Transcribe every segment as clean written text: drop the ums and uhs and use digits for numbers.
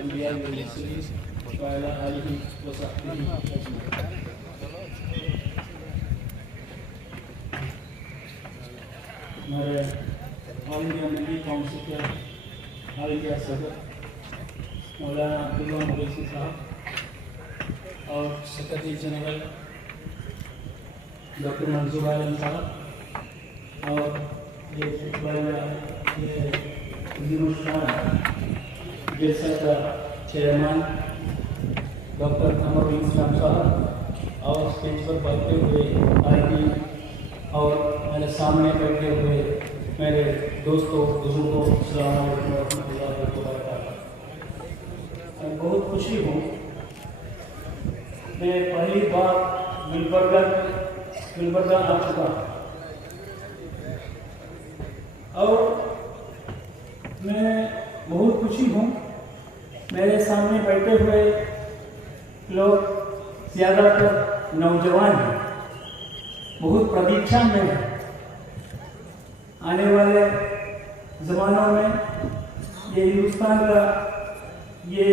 الأنبياء والمرسلين وعلى آله وصحبه أجمعين. ہمارے آل انڈیا ملی کونسل کے آل انڈیا صدر مولانا عبداللہ مویسی صاحب اور سیکرٹری جنرل ڈاکٹر منظور عالم صاحب اور یہ عظیم الشان جلسہ کا چیئرمین ڈاکٹر قمر اسلام صاحب اور اسٹیج پر بیٹھے ہوئے آئی اور میرے سامنے بیٹھے ہوئے میرے دوستوں بزرگوں السلام علیکم ورحمۃ اللہ وبرکاتہ. میں بہت خوشی ہوں. میں پہلی بار گلبرگہ آ چکا اور میں بہت خوشی ہوں. میرے سامنے بیٹھے ہوئے لوگ زیادہ تر نوجوان ہیں, بہت پردیچھا میں ہیں. آنے والے زمانوں میں یہ ہندوستان کا یہ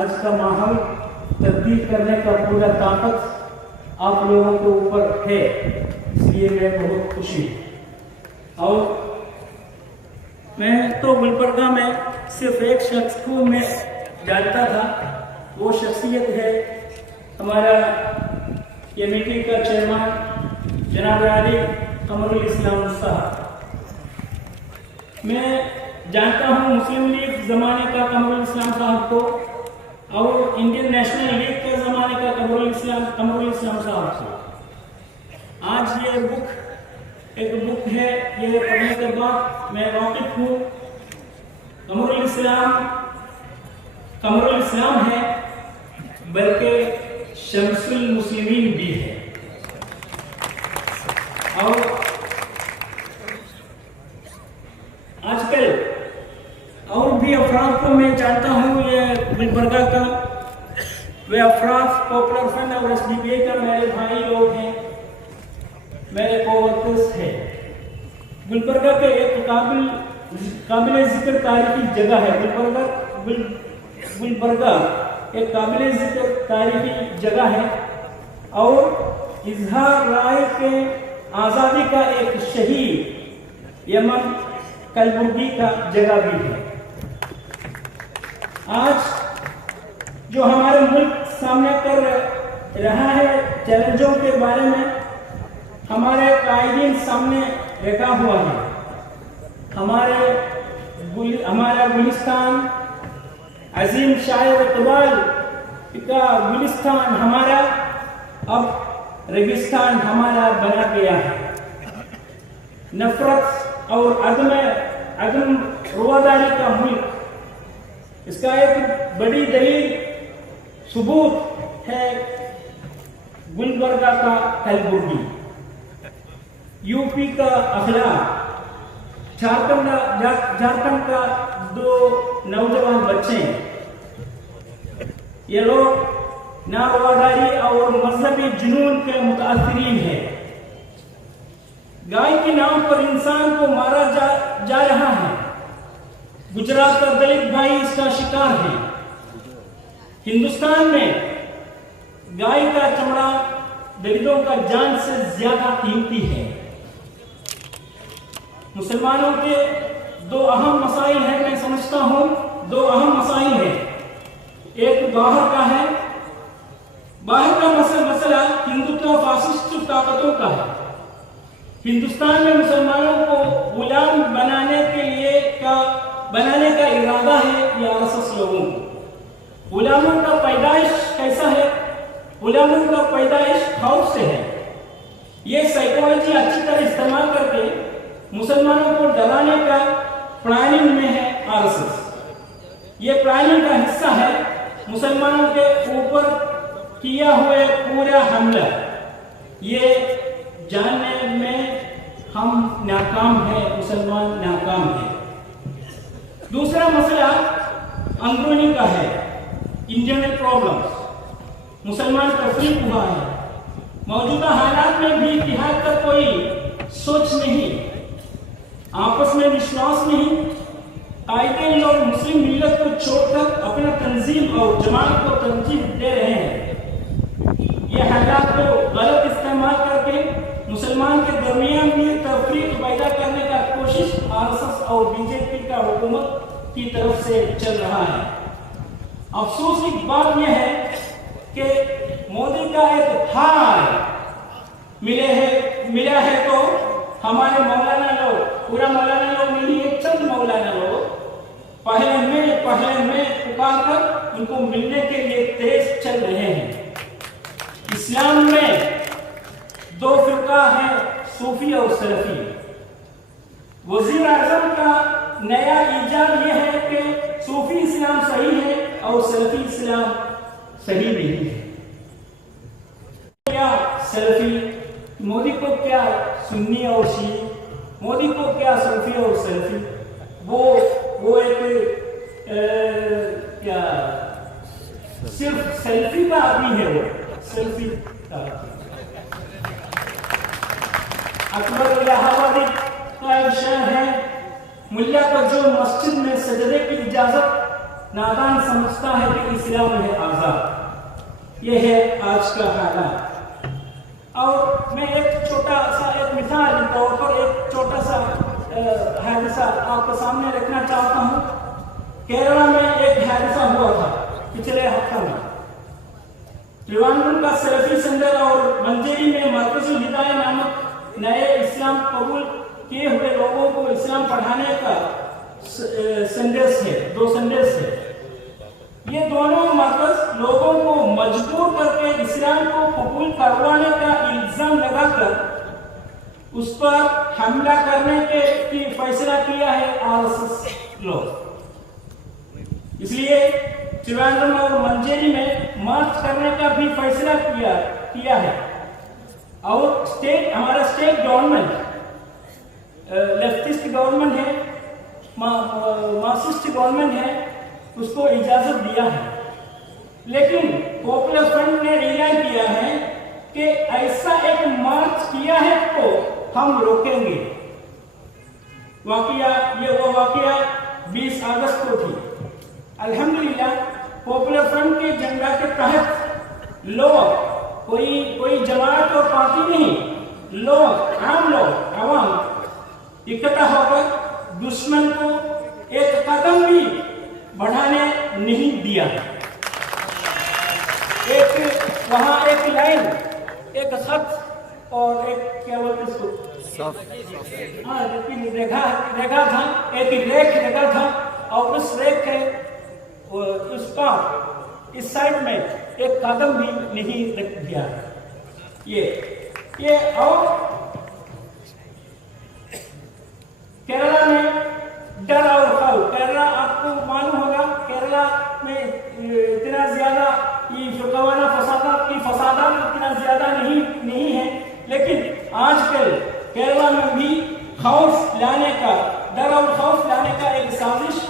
آج کا ماحول تبدیل کرنے کا پورا طاقت آپ لوگوں کے اوپر ہے. اس لیے میں بہت خوشی ہوں. اور میں تو گلبرگہ میں صرف ایک شخص کو میں جانتا تھا, وہ شخصیت ہے ہمارا یہ میٹنگ کا چیئرمین جناب علی قمر الاسلام صاحب. میں جانتا ہوں مسلم لیگ زمانے کا قمر الاسلام صاحب کو اور انڈین نیشنل لیگ کے زمانے کا قمر الاسلام صاحب کو. آج یہ ایک بک ہے, یہ پڑھنے کے بعد میں واقف ہوں قمر الاسلام ہے بلکہ شمس المسلمین بھی ہے. اور آج کل اور بھی افراد کو میں جانتا ہوں, یہ گلبرگہ کا وہ افراد پاپولر فرنٹ اور ایس ڈی پی اے کا میرے بھائی لوگ ہیں, میرے کوورکرز ہیں. گلبرگہ کے ایک قابل ذکر تاریخی جگہ ہے. گلبرگہ ایک قابل ذکر تاریخی جگہ ہے اور اظہار رائے کے آزادی کا ایک شہید یمن کلبرگی کا جگہ بھی ہے. آج جو ہمارے ملک سامنے کر رہا ہے چیلنجوں کے بارے میں ہمارے قائدین سامنے رکھا ہوا ہے. ہمارا گلستان عظیم شاعر اقبال کا گلستان ہمارا اب ریگستان ہمارا بنا گیا ہے. نفرت اور عدم رواداری کا ملک, اس کا ایک بڑی دلیل ثبوت ہے گلبرگہ کا کلبرگی, یو پی کا اخلاق, جھارکھنڈ کا 2 نوجوان بچے. یہ لوگ نارواداری اور مذہبی جنون کے متاثرین ہیں. گائے کے نام پر انسان کو مارا جا رہا ہے. گجرات کا دلت بھائی اس کا شکار ہے. ہندوستان میں گائے کا چمڑا دلتوں کا جان سے زیادہ قیمتی ہے. مسلمانوں کے 2 اہم مسائل ہیں, میں سمجھتا ہوں 2 اہم مسائل ہیں. ایک باہر کا ہے, باہر کا مسئلہ ہندوتوا فاسسٹ طاقتوں کا ہے. ہندوستان میں مسلمانوں کو غلام بنانے کا ارادہ ہے یہ RSS لوگوں کو. غلاموں کا پیدائش کیسا ہے؟ غلاموں کا پیدائش خوف سے ہے. یہ سائیکالوجی اچھی طرح استعمال کر کے مسلمانوں کو ڈرانے کا پلاننگ میں ہے RSS. یہ پلاننگ کا حصہ ہے مسلمانوں کے اوپر کیا ہوئے پورا حملہ. یہ جاننے میں ہم ناکام ہیں, مسلمان ناکام ہیں. دوسرا مسئلہ اندرونی کا ہے, انٹرنل پرابلمز. مسلمان تفریق ہوا ہے. موجودہ حالات میں بھی اتحاد کا کوئی سوچ نہیں, آپس میں وشواس نہیں. قائدین لوگ مسلم ملت کو چھوڑ کر اپنا اور جماعت کو ترجیح دے رہے ہیں۔ یہ حالات کو غلط استعمال کر کے مسلمان کے درمیان بھی تفریق پیدا کرنے کا کوشش RSS اور BJP کا حکومت کی طرف سے چل رہا ہے۔ افسوس کی بات یہ ہے کہ مودی کا ایک ہار ملا ہے تو ہمارے مولانا لوگ، پورا مولانا لوگ نہیں، ایک چند مولانا لوگ پہلے میں پکار کر ان کو ملنے کے لیے تیز چل رہے ہیں۔ اسلام میں دو فرقہ ہیں، صوفی اور سلفی۔ وزیر اعظم کا نیا ایجاد یہ ہے کہ صوفی اسلام صحیح ہے اور سلفی اسلام صحیح نہیں ہے۔ کیا سلفی، مودی کو کیا سنی اور شیعہ، مودی کو کیا صوفی اور سلفی، وہ ایک کیا صرف سیلفی کا آدمی ہے، وہ سیلفی کا۔ اکبر الہ آبادی کا شعر ہے، ملا کو جو مسجد میں سجدے کی اجازت، نادان سمجھتا ہے کہ اسلام ہے آزاد۔ یہ ہے آج کا حالات۔ اور میں ایک چھوٹا سا ایک مثال کے طور پر ایک چھوٹا سا حادثہ آپ کے سامنے رکھنا چاہتا ہوں۔ کیرلا میں ایک حادثہ ہوا تھا پچھلے ہفتہ میں۔ تریوانڈرم کا سلفی سینٹر اور منجیری میں مرکز الہدایہ نامک نئے اسلام قبول کیے ہوئے لوگوں کو اسلام پڑھانے کا سندیش ہے، دو سندیش ہے۔ یہ دونوں مرکز لوگوں کو مجبور کر کے اسلام کو قبول کروانے کا الزام لگا کر اس پر حملہ کرنے کی فیصلہ کیا ہے RSS لوگ۔ اس لیے تریوانڈرم اور منجیری میں مارچ کرنے کا بھی فیصلہ کیا ہے۔ اور ہمارا اسٹیٹ گورنمنٹ لیفٹسٹ گورنمنٹ ہے، مارکسسٹ گورنمنٹ ہے، اس کو اجازت دیا ہے۔ لیکن پاپولر فرنٹ نے اعلان کیا ہے کہ ایسا ایک مارچ کیا ہے تو ہم روکیں گے۔ وہ واقعہ 20 اگست کو تھی۔ الحمدللہ پاپولر فرنٹ کے جھنڈا کے تحت لوگ، کوئی جماعت اور پارٹی نہیں، لوگ، عام لوگ، عوام اکٹھا ہو کر دشمن کو ایک قدم بھی بڑھانے نہیں دیا۔ وہاں ایک لائن، ایک خط اور ایک کیا بولتے اس کو، ریکھا تھا، ایک ریکھ ریکھا تھا، اور اس ریکھ کے اس کا اس سائڈ میں ایک قدم بھی نہیں رکھ دیا۔ یہ اور کیرلا میں ڈر اور خوف، کیرلا آپ کو معلوم ہوگا، کیرلا میں اتنا زیادہ یہ فرقوانہ فسادات اتنا زیادہ نہیں ہے، لیکن آج کل کیرلا میں بھی خوف لانے کا، ڈر اور خوف لانے کا ایک سازش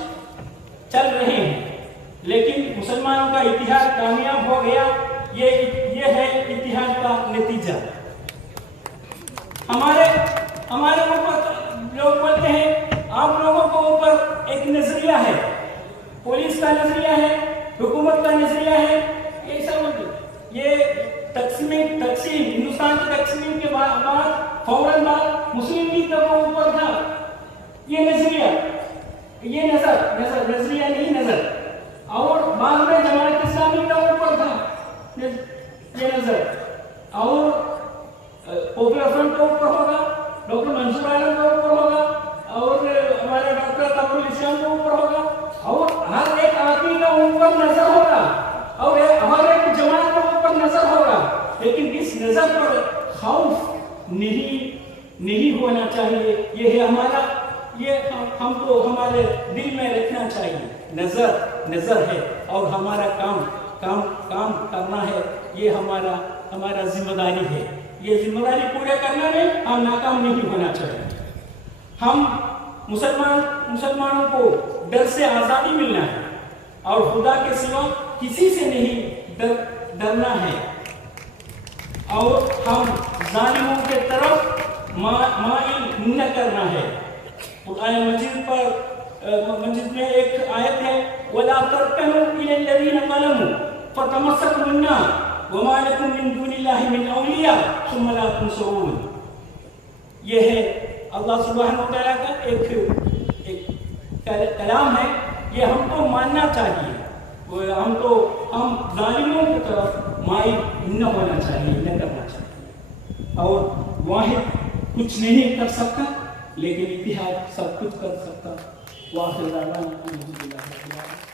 چل رہی ہے۔ لیکن مسلمانوں کا اتحاد کامیاب ہو گیا، یہ ہے اتحاد کا نتیجہ۔ ہمارے اوپر لوگ بولتے ہیں، آپ لوگوں کو اوپر ایک نظریہ ہے، پولیس کا نظریہ ہے، حکومت کا نظریہ ہے، یہ سب یہ تقسیم ہندوستان کی تقسیم کے بعد فوراً بعد مسلم لیگ کا اوپر تھا یہ نظریہ، یہ نظریہ نہیں نظر، اور بعد میں جماعت اسلامی کا اوپر تھا یہ نظر، اور پاپولر فرنٹ کا اوپر ہوگا، ڈاکٹر منصور عالم کا اوپر ہوگا، اور ہمارے ڈاکٹر تقی الاسلام کا اوپر ہوگا، اور ہر ایک آدمی کا اوپر نظر ہوگا، اور ہر ایک جماعت کا اوپر نظر ہوگا، لیکن اس نظر پر خوف نہیں ہونا چاہیے۔ یہ ہے ہمارا، یہ ہم کو ہمارے دل میں رکھنا چاہیے۔ نظر ہے اور ہمارا کام کرنا ہے، یہ ہمارا ذمہ داری ہے۔ یہ ذمہ داری پورا کرنے میں ہم ناکام نہیں ہونا چاہیے۔ ہم مسلمانوں کو ڈر سے آزادی ملنا ہے اور خدا کے سوا کسی سے نہیں ڈرنا ہے، اور ہم ظالموں کے طرف مائل نہ کرنا ہے۔ قرآن مجید میں ایک آیت ہے، وَلَا تَرْكَنُوا إِلَى الَّذِينَ ظَلَمُوا فتمسكوا بالنار وما لكم من دون الله من اولیاء ثم لا تنصرون. یہ ہے اللہ سبحانہ و تعالیٰ کا ایک کلام ہے. یہ ہم کو ماننا چاہیے. ہم ظالموں کی طرف مائل نہ ہونا چاہیے, نہ کرنا چاہیے. اور واحد کچھ نہیں کر سکتا لیکن اتحاد سب کچھ کر سکتا. واخر دعوانا الحمدللہ.